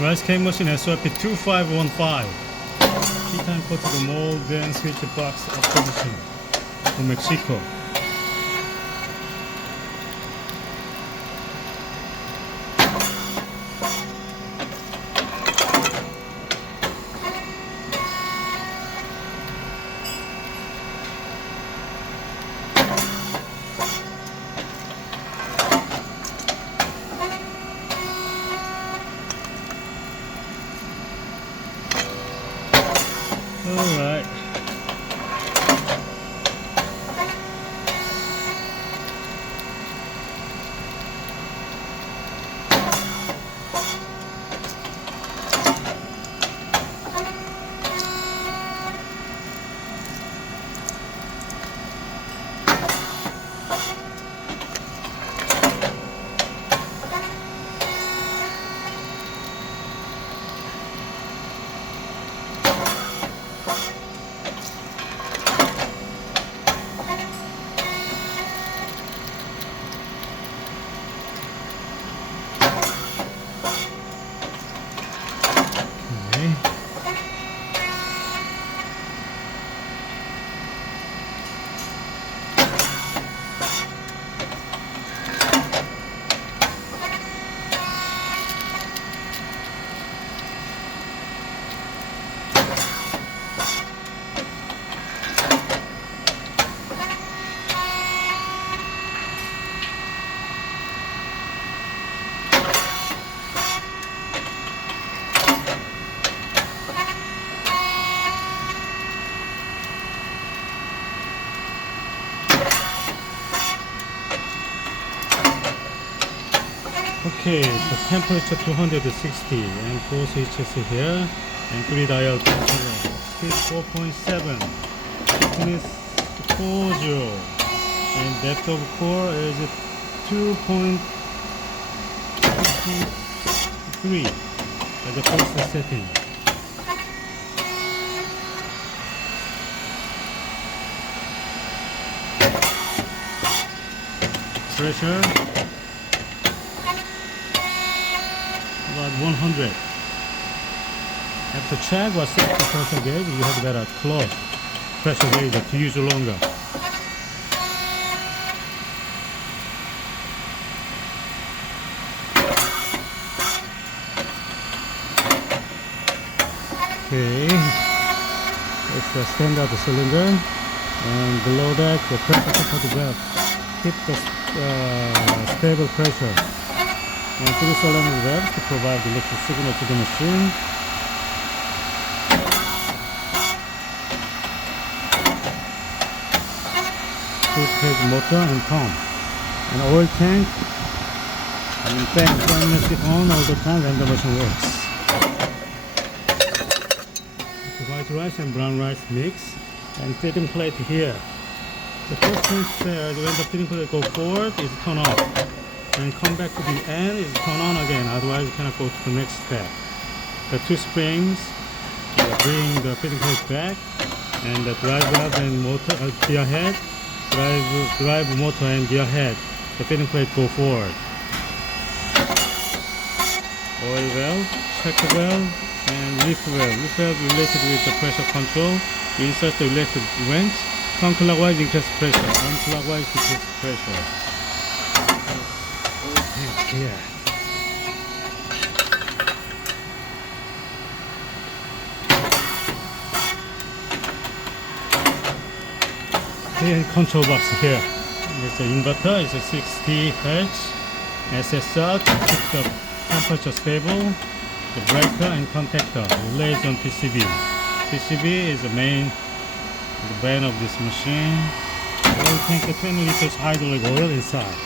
Rice cake machine SYP2515. Heat-time coated mold, then switch box opposition from Mexico. Alright. Okay, the temperature 260 and 4 switches here and 3 dial control. Speed 4.7, thickness 40, and depth of core is 2.3 as the first setting. Pressure about 100. Have to check what safety pressure gauge. You have to get a cloth pressure gauge to use longer. Okay, it's the standard cylinder, and below that the pressure support valve keep the stable pressure. And 3 solenoid valves to provide the electric signal to the machine. Two-phase motor and pump. An oil tank and fan must be on all the time when the machine works. The white rice and brown rice mix and feeding plate here. The first thing when the feeding plate go forward is turn off. And come back to the end is turn on again, otherwise you cannot go to the next step. The 2 springs bring the feeding plate back, and the drive valve and motor, gear head, drive motor and gear head, the feeding plate go forward. Oil valve, check valve, and lift valve. Lift valve related with the pressure control. You insert the electric wrench, counterclockwise increase pressure, counterclockwise decrease pressure. Here. And control box here. It's an inverter. It's a 60 Hz SSR to keep the temperature stable. The breaker and contactor relays on PCB. PCB is the brain of this machine. Oil tank, 20 liters hydraulic oil inside.